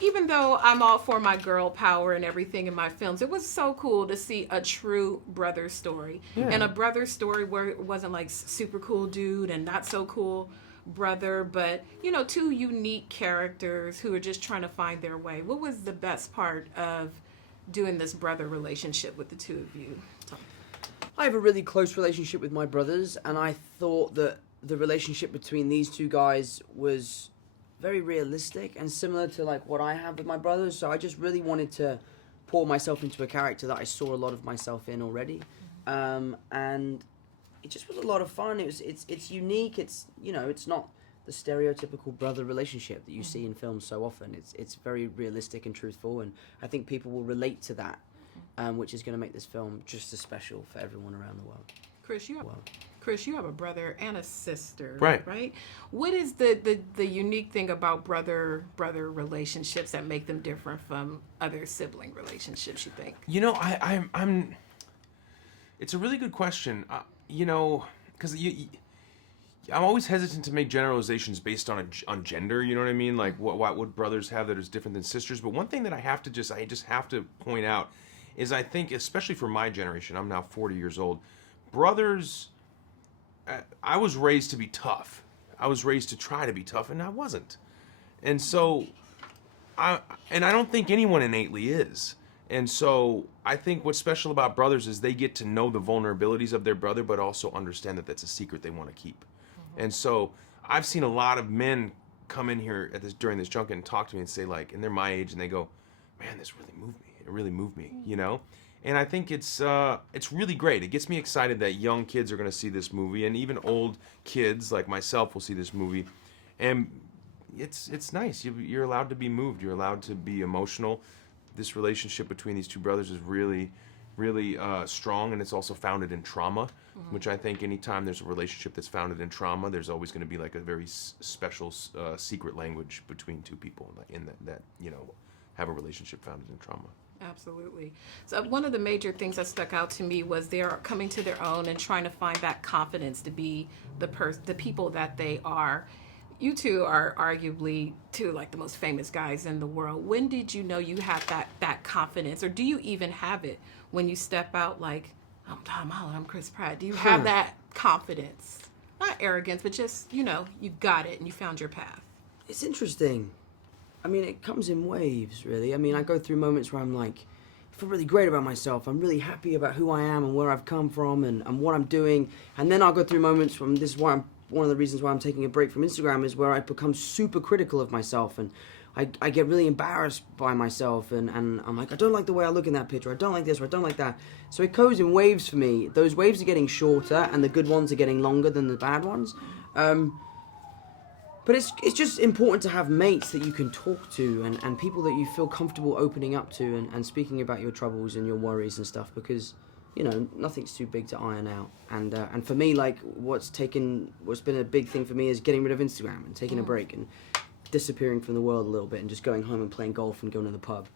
even though I'm all for my girl power and everything in my films, it was so cool to see a true brother story. Yeah. And a brother story where it wasn't like super cool dude and not so cool brother, but, two unique characters who are just trying to find their way. What was the best part of doing this brother relationship with the two of you? Tom? I have a really close relationship with my brothers, and I thought that the relationship between these two guys was very realistic and similar to like what I have with my brothers. So I just really wanted to pour myself into a character that I saw a lot of myself in already, and it just was a lot of fun. It's unique. It's it's not the stereotypical brother relationship that you see in films so often. It's very realistic and truthful, and I think people will relate to that, which is going to make this film just as special for everyone around the world. Chris, you have a brother and a sister, right? What is the unique thing about brother relationships that make them different from other sibling relationships, you think? I'm it's a really good question. Because I'm always hesitant to make generalizations based on gender. You know what I mean? Like what brothers have that is different than sisters. But one thing that I just have to point out is I think, especially for my generation, I'm now 40 years old. Brothers, I was raised to be tough. I was raised to try to be tough, and I wasn't. And so, I don't think anyone innately is. And so I think what's special about brothers is they get to know the vulnerabilities of their brother, but also understand that that's a secret they want to keep. And so I've seen a lot of men come in here during this junket and talk to me and say, like, and they're my age, and they go, man, this really moved me. It really moved me, And I think it's really great. It gets me excited that young kids are going to see this movie, and even old kids like myself will see this movie. And it's nice. You're allowed to be moved. You're allowed to be emotional. This relationship between these two brothers is really, really strong, and it's also founded in trauma, which I think anytime there's a relationship that's founded in trauma, there's always going to be like a very special secret language between two people in that have a relationship founded in trauma. Absolutely. So one of the major things that stuck out to me was they're coming to their own and trying to find that confidence to be the people that they are. You two are arguably two like the most famous guys in the world. When did you know you had that confidence, or do you even have it when you step out like, I'm Tom Holland, I'm Chris Pratt? Do you have that confidence? Not arrogance, but just, you got it and you found your path. It's interesting. I mean, it comes in waves, really. I mean, I go through moments where I'm like, I feel really great about myself. I'm really happy about who I am and where I've come from and what I'm doing. And then I'll go through moments from this is why one of the reasons why I'm taking a break from Instagram is where I become super critical of myself, and I get really embarrassed by myself, and I'm like, I don't like the way I look in that picture, I don't like this, or I don't like that. So it goes in waves for me. Those waves are getting shorter, and the good ones are getting longer than the bad ones. But it's just important to have mates that you can talk to and people that you feel comfortable opening up to and speaking about your troubles and your worries and stuff, because nothing's too big to iron out. And for me, like, what's been a big thing for me is getting rid of Instagram and taking a break and disappearing from the world a little bit and just going home and playing golf and going to the pub.